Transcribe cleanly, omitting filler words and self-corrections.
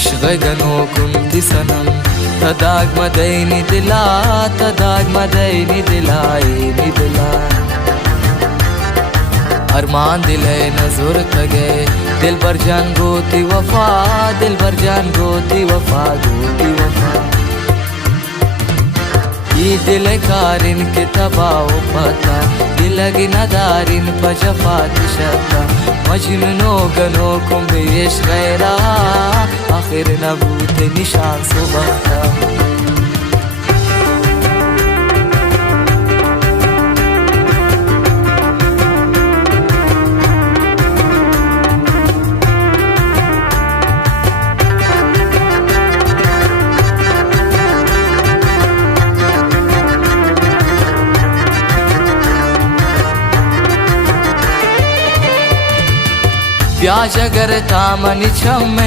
عشق گنو کنتی سنم تداگ مدینی دلا تداگ مدینی دلا اینی دلا ارمان दिल है नजर तगे दिल भर जान गोती वफा दिल भर जान गोती वफा ये दिल कारिन के तबाओ पता दिल गिनदारिन पजफात शता मजनूनो गनो कुम बेश गैरा आखिर नबूत निशान सुबहता प्याज अगर तामन छम